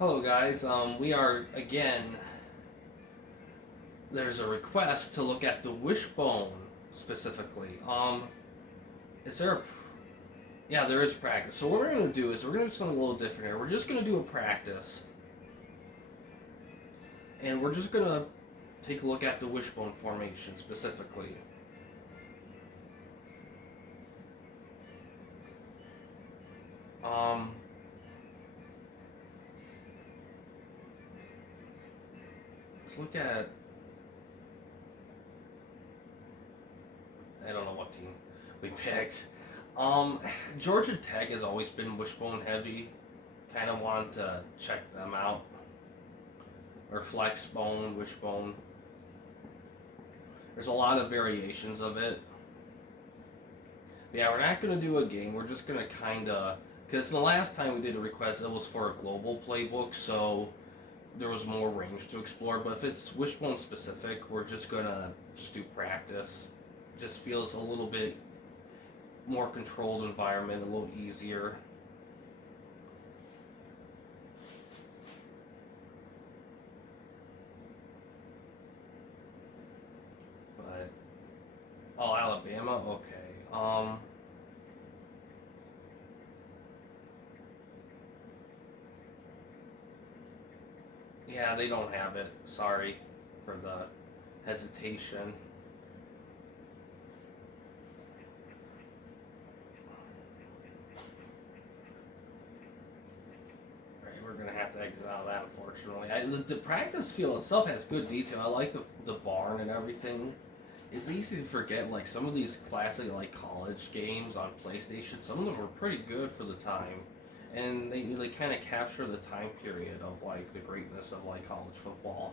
Hello guys, we are again, there's a request to look at the wishbone specifically. Is there a, yeah, there is practice. So what we're going to do is we're going to do something a little different here. We're just going to do a practice. And we're just going to take a look at the wishbone formation specifically. Um, let's look at, I don't know what team we picked. Georgia Tech has always been wishbone heavy. Kind of want to check them out. Or flexbone, wishbone. There's a lot of variations of it. Yeah, we're not going to do a game. We're just going to kind of... Because the last time we did a request, it was for a global playbook, so there was more range to explore. But if it's wishbone specific, we're just going to just do practice. Just feels a little bit more controlled environment, a little easier. But... Oh, Alabama? Okay. Yeah, they don't have it. Sorry for the hesitation. Right, we're gonna have to exit out of that, unfortunately. The practice field itself has good detail. I like the barn and everything. It's easy to forget, like, some of these classic, like, college games on PlayStation, some of them were pretty good for the time. And they kind of capture the time period of, like, the greatness of, like, college football.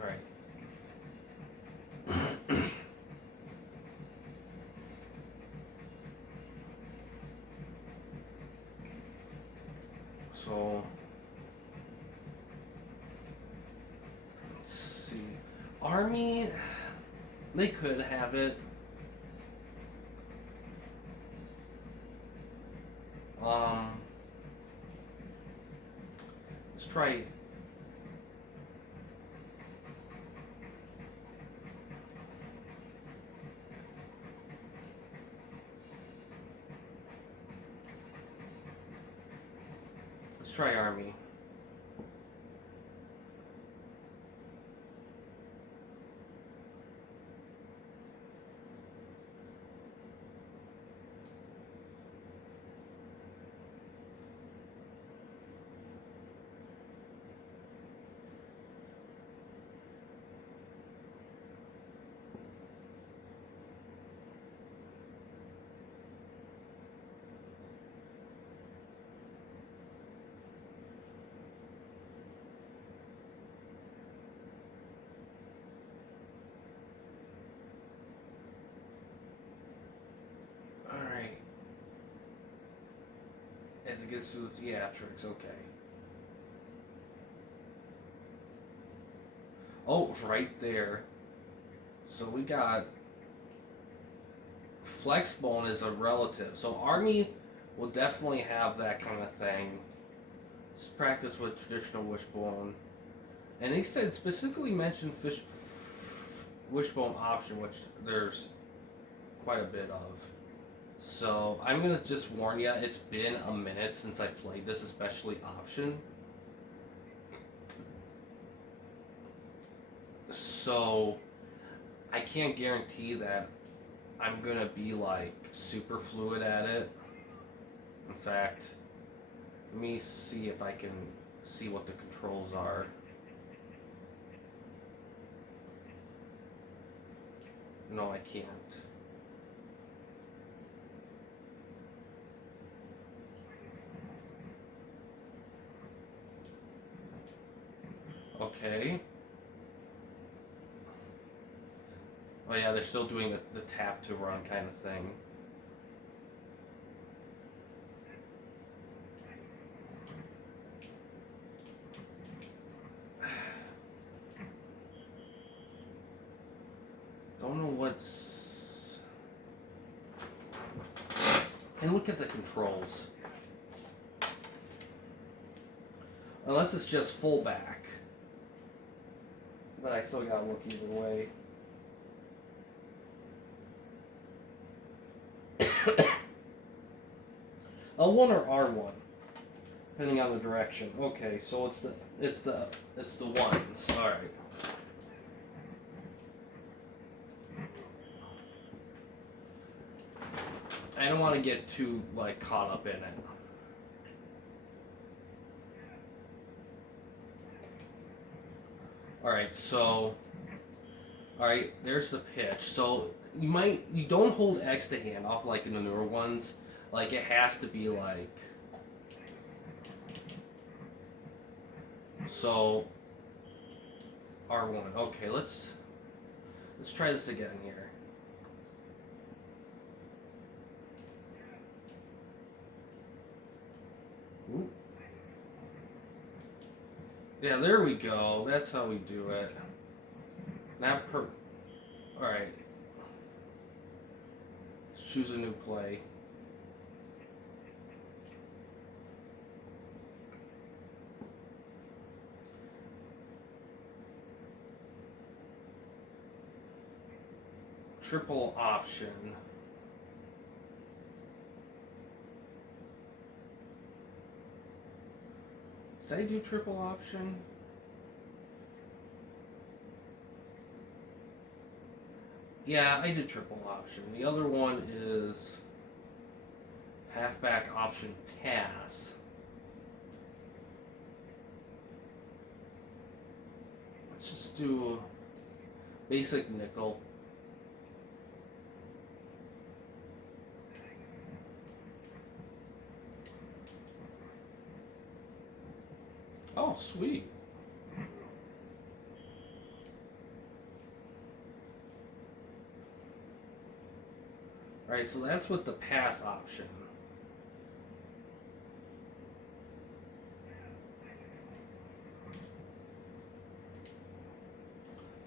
Alright. So... let's see. Army... they could have it. Let's try... let's try Army. Alright. As it gets to the theatrics, okay. Oh, right there. So we got... Flexbone is a relative. So Army will definitely have that kind of thing. Just practice with traditional wishbone. And he said specifically mentioned wishbone option, which there's quite a bit of. So I'm gonna just warn you, it's been a minute since I played this, especially option. So I can't guarantee that I'm gonna be like super fluid at it. In fact, let me see if I can see what the controls are. No, I can't. Okay. Oh yeah, they're still doing the tap to run kind of thing. don't know what's... And look at the controls. Unless it's just fullback. But I still gotta look either way. L1 or R1, depending on the direction. Okay, so it's the ones. All right. I don't want to get too like caught up in it. All right, so there's the pitch. So you don't hold X to hand off like in the newer ones. Like it has to be like, so R1. Okay, let's try this again here. Ooh. Yeah, there we go. That's how we do it. Not per. All right. Let's choose a new play. Triple option. Did I do triple option? Yeah, I did triple option. The other one is halfback option pass. Let's just do basic nickel. Oh, sweet. Alright, so that's with the pass option.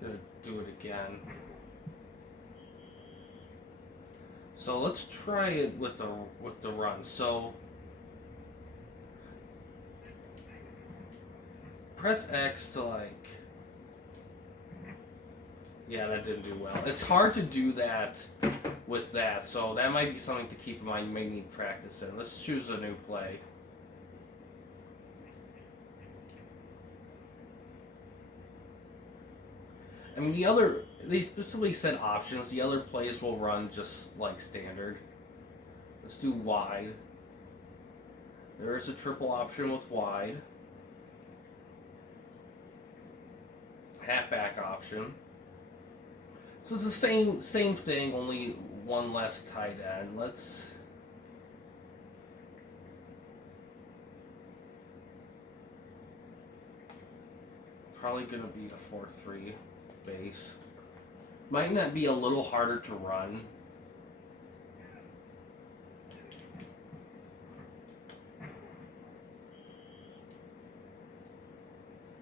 Gonna do it again. So let's try it with the run. So press X to like... Yeah, that didn't do well. It's hard to do that with that, so that might be something to keep in mind. You may need practice in. Let's choose a new play. I mean, they specifically said options. The other plays will run just like standard. Let's do wide. There is a triple option with wide. Halfback option. So it's the same thing, only one less tight end. Let's probably gonna be a 4-3 base. Might that be a little harder to run?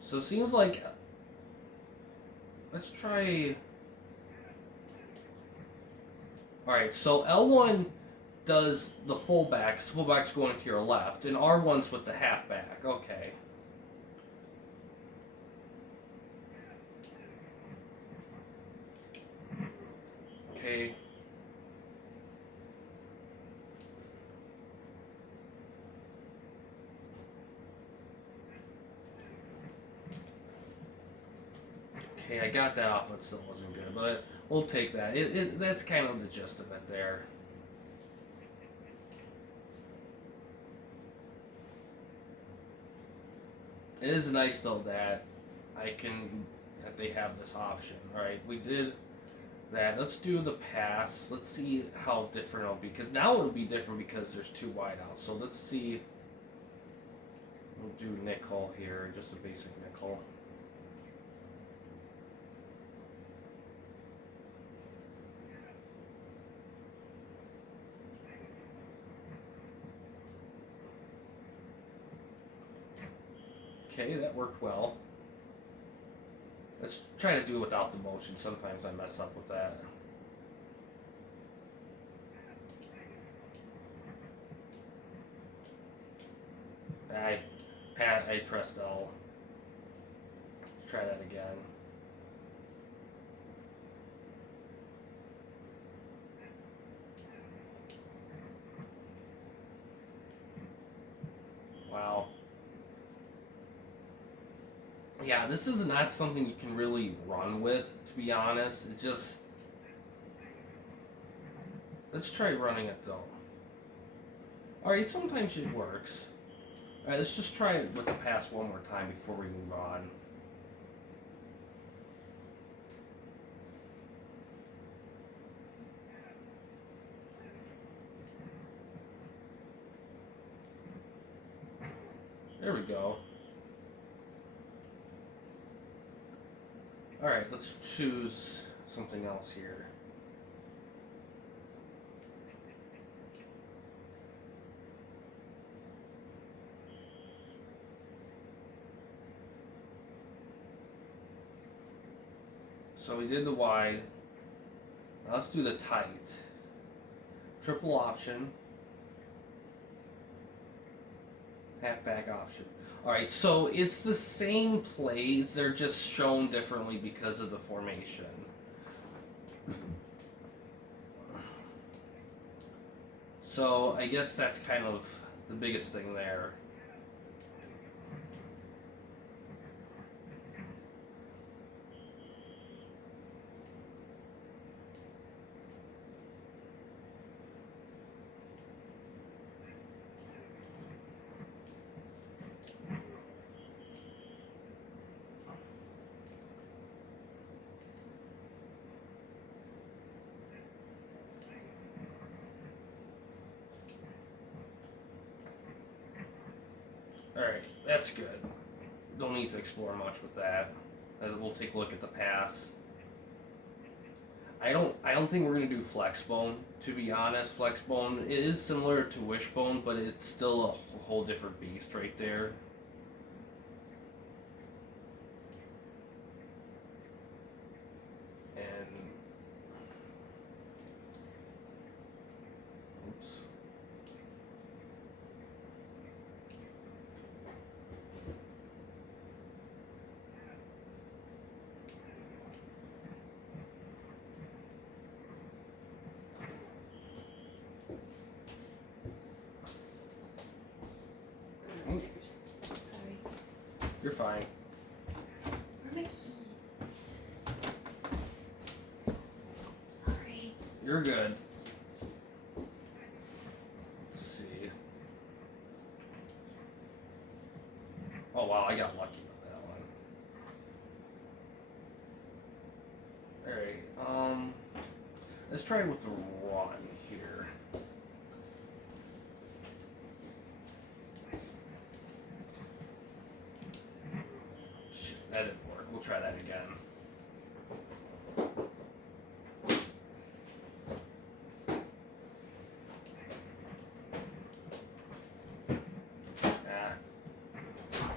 So it seems like, let's try. Alright, so L1 does the fullbacks. Fullback's going to your left, and R1's with the halfback. Okay. Okay. Okay, I got that off, but still wasn't good. But we'll take that. That's kind of the gist of it there. It is nice though that that they have this option. All right, we did that. Let's do the pass. Let's see how different it'll be, because now it'll be different because there's two wideouts. So let's see. We'll do nickel here, just a basic nickel. Okay, that worked well. Let's try to do it without the motion. Sometimes I mess up with that. I pressed L. Let's try that again. Wow. Yeah, this is not something you can really run with, to be honest. It just... Let's try running it, though. Alright, sometimes it works. Alright, let's just try it with the pass one more time before we move on. There we go. Alright, let's choose something else here. So we did the wide. Now let's do the tight. Triple option. Halfback option. Alright, so it's the same plays, they're just shown differently because of the formation. So I guess that's kind of the biggest thing there. Alright, that's good. Don't need to explore much with that. We'll take a look at the pass. I don't think we're gonna do Flexbone, to be honest. Flexbone, it is similar to Wishbone, but it's still a whole different beast right there. And oops. Sorry. You're fine. Where are my keys? Sorry. You're good. Let's see. Oh wow, I got lucky with that one. Alright, let's try with the run here. Shit, that didn't work. We'll try that again.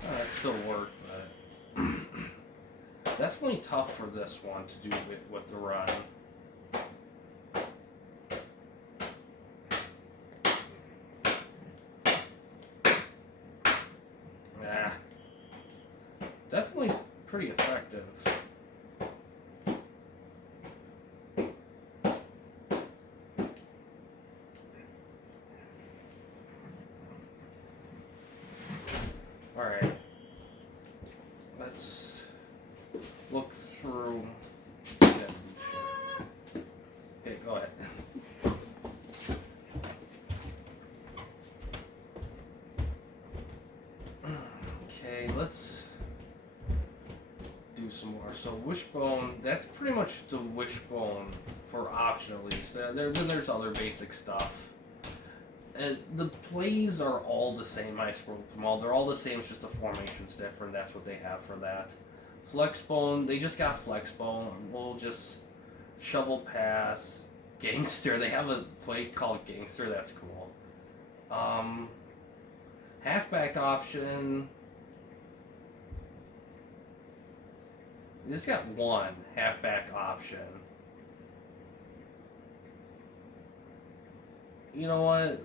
That still worked, but definitely tough for this one to do with the run. Yeah, definitely pretty effective. All right, let's look through. Okay, go ahead. Okay, let's do some more. So Wishbone, that's pretty much the Wishbone for option at least. There's other basic stuff. The plays are all the same. I scrolled through them all. They're all the same. It's just the formation's different. That's what they have for that. Flexbone, they just got Flexbone. We'll just shovel pass. Gangster, they have a play called Gangster. That's cool. Halfback option. You just got one halfback option. You know what?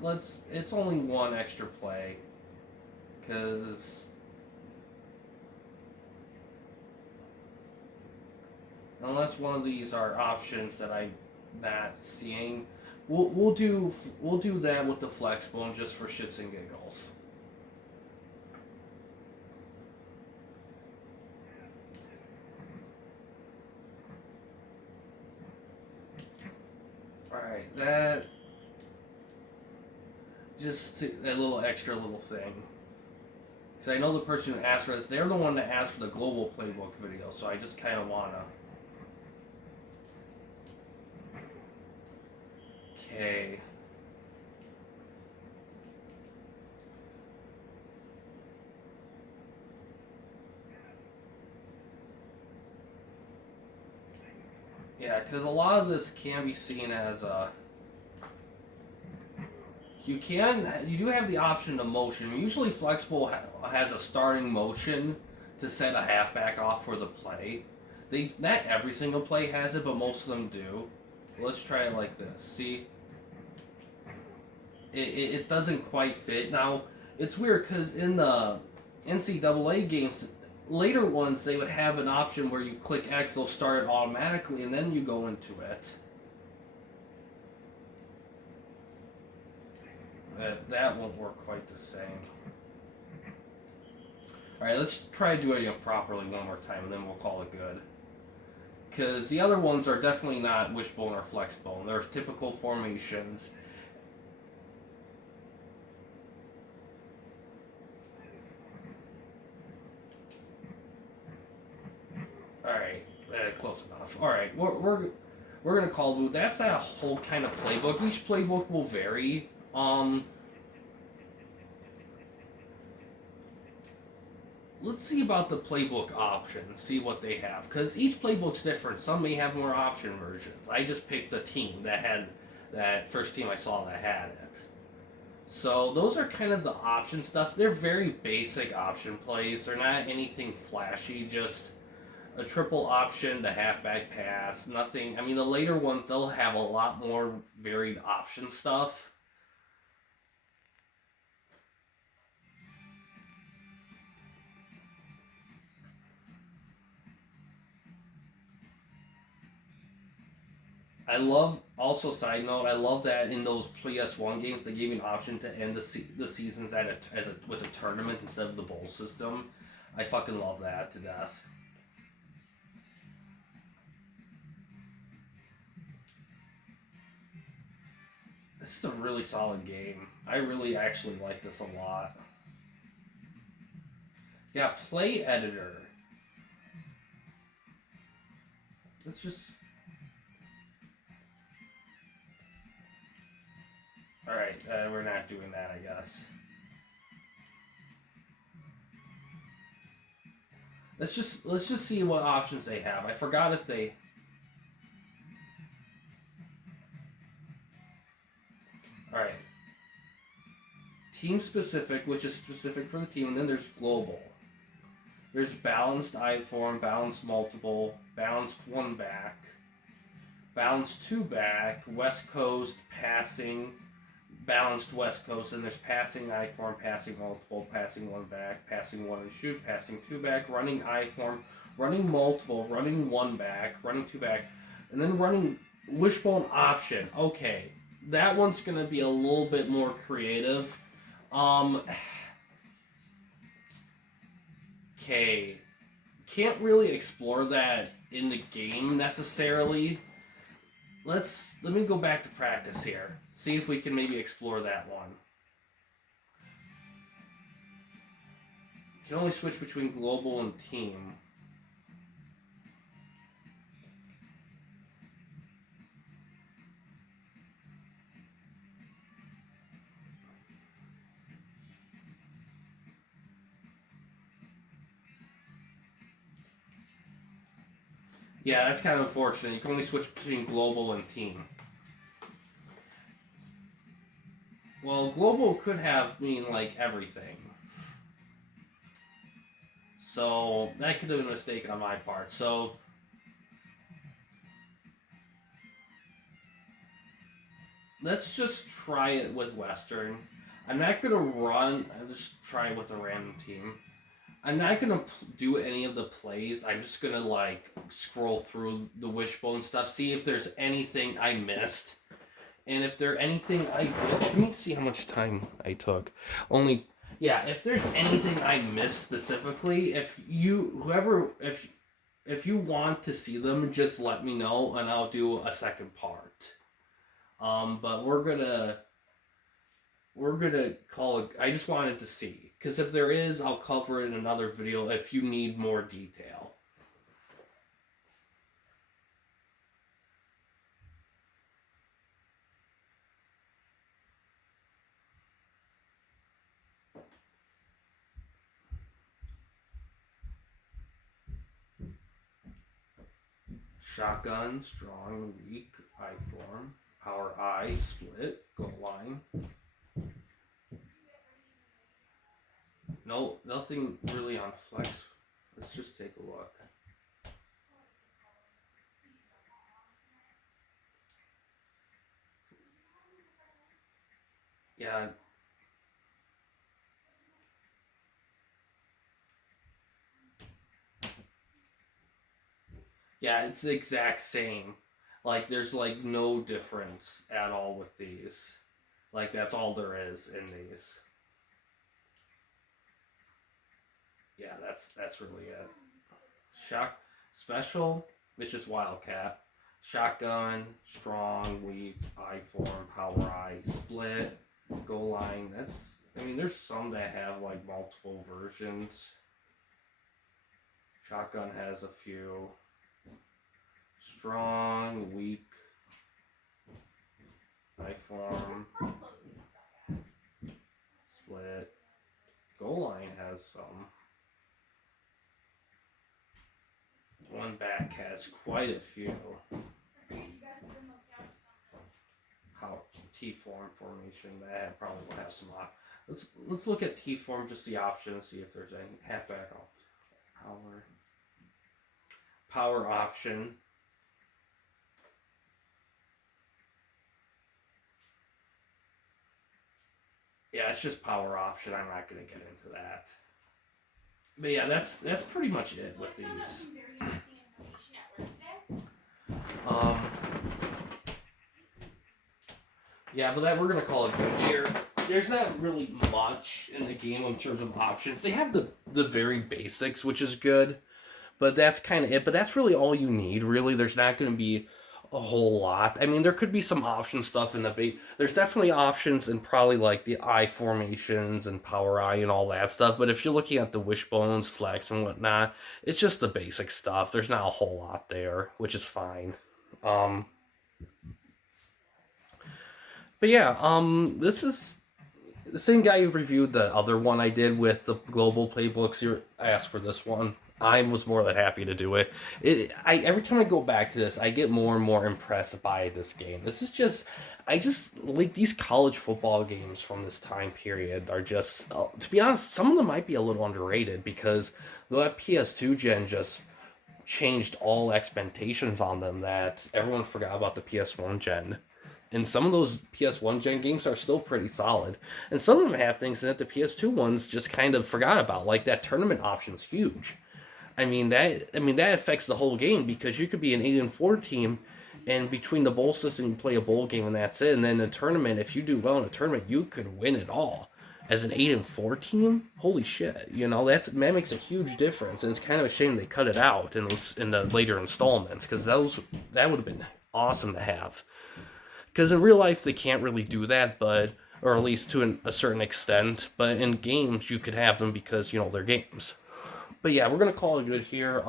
It's only one extra play. Because unless one of these are options that I'm not seeing, we'll do that with the Flexbone just for shits and giggles. Alright, that just a little extra little thing. Because I know the person who asked for this, they're the one that asked for the global playbook video, so I just kind of want to. Okay. Yeah, because a lot of this can be seen as a. You do have the option to motion. Usually Flexbone has a starting motion to set a halfback off for the play. Not every single play has it, but most of them do. Let's try it like this. See? It doesn't quite fit. Now, it's weird because in the NCAA games, later ones, they would have an option where you click X, they'll start it automatically, and then you go into it. That won't work quite the same. Alright, let's try doing it properly one more time, and then we'll call it good. Because the other ones are definitely not Wishbone or Flexbone. They're typical formations. Alright, close enough. Alright, we're going to call it. That's that whole kind of playbook. Each playbook will vary. Let's see about the playbook options, see what they have. Because each playbook's different. Some may have more option versions. I just picked a team that had that first team I saw that had it. So those are kind of the option stuff. They're very basic option plays. They're not anything flashy, just a triple option, the halfback pass, nothing. I mean, the later ones, they'll have a lot more varied option stuff. I love, also side note, I love that in those PS1 games they gave you an option to end the seasons with a tournament instead of the bowl system. I fucking love that to death. This is a really solid game. I really actually like this a lot. Yeah, play editor. Let's just. Alright, we're not doing that, I guess. Let's just see what options they have. I forgot if they. Alright. Team specific, which is specific for the team, and then there's global. There's balanced I form, balanced multiple, balanced one back, balanced two back, West Coast, passing, balanced West Coast, and there's passing I form, passing multiple, passing one back, passing one and shoot, passing two back, running I form, running multiple, running one back, running two back, and then running Wishbone option. Okay, that one's gonna be a little bit more creative. Okay, can't really explore that in the game necessarily. Let me go back to practice here. See if we can maybe explore that one. You can only switch between global and team. Yeah, that's kind of unfortunate. You can only switch between global and team. Well, global could have mean like everything. So that could have been a mistake on my part. So let's just try it with Western. I'm not gonna run. I'll just try it with a random team. I'm not gonna do any of the plays. I'm just gonna like scroll through the Wishbone stuff, see if there's anything I missed, and if there's anything I did. Let me see how much time I took. Only, yeah. If there's anything I missed specifically, if you want to see them, just let me know, and I'll do a second part. But we're gonna call it. I just wanted to see, because if there is, I'll cover it in another video if you need more detail. Shotgun, strong, weak, I form, power I, split, goal line. No, nothing really on flex. Let's just take a look. Yeah. Yeah, it's the exact same. Like, there's like no difference at all with these. Like, that's all there is in these. Yeah, that's really it. Shock special, it's just Wildcat. Shotgun, strong, weak, I form, power I, split, goal line. I mean, there's some that have like multiple versions. Shotgun has a few. Strong, weak, I form, split. Goal line has some. One back has quite a few. How T form formation, that probably will have some. Let's look at T form, just the options, see if there's any. Halfback power option. Yeah, it's just power option. I'm not gonna get into that. But yeah, that's pretty much it with these. Um, yeah, but that we're gonna call it good here. There's not really much in the game in terms of options. They have the very basics, which is good, but that's kind of it. But that's really all you need. Really, there's not going to be a whole lot. I mean, there could be some option stuff in the base. There's definitely options in probably like the eye formations and power eye and all that stuff. But if you're looking at the wishbones, flex, and whatnot, it's just the basic stuff. There's not a whole lot there, which is fine. But yeah, this is the same guy who reviewed the other one I did with the global playbooks. You asked for this one. I was more than happy to do it. Every time I go back to this, I get more and more impressed by this game. I just like these college football games from this time period are just, to be honest, some of them might be a little underrated because that PS2 gen just changed all expectations on them that everyone forgot about the PS1 gen. And some of those PS1 gen games are still pretty solid. And some of them have things that the PS2 ones just kind of forgot about. Like that tournament option's huge. That affects the whole game because you could be an 8-4 team, and between the bowl system you play a bowl game and that's it. And then the tournament, if you do well in a tournament, you could win it all. As an 8-4 team, holy shit! That makes a huge difference, and it's kind of a shame they cut it out in the later installments because that would have been awesome to have. Because in real life they can't really do that, or at least to a certain extent. But in games you could have them because they're games. But yeah, we're gonna call it good here.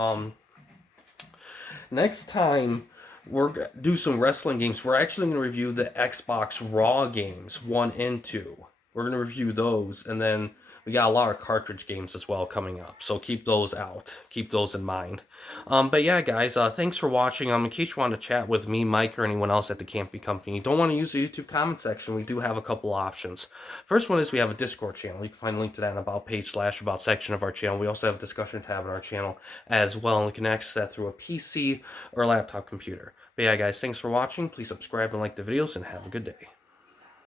Next time we're gonna do some wrestling games. We're actually gonna review the Xbox Raw games 1 and 2. We're gonna review those, and then we got a lot of cartridge games as well coming up, so keep those out. Keep those in mind. But yeah, guys, thanks for watching. In case you want to chat with me, Mike, or anyone else at the Campy Company, you don't want to use the YouTube comment section, we do have a couple options. First one is we have a Discord channel. You can find a link to that in About page / About section of our channel. We also have a discussion tab on our channel as well, and you can access that through a PC or laptop computer. But yeah, guys, thanks for watching. Please subscribe and like the videos, and have a good day.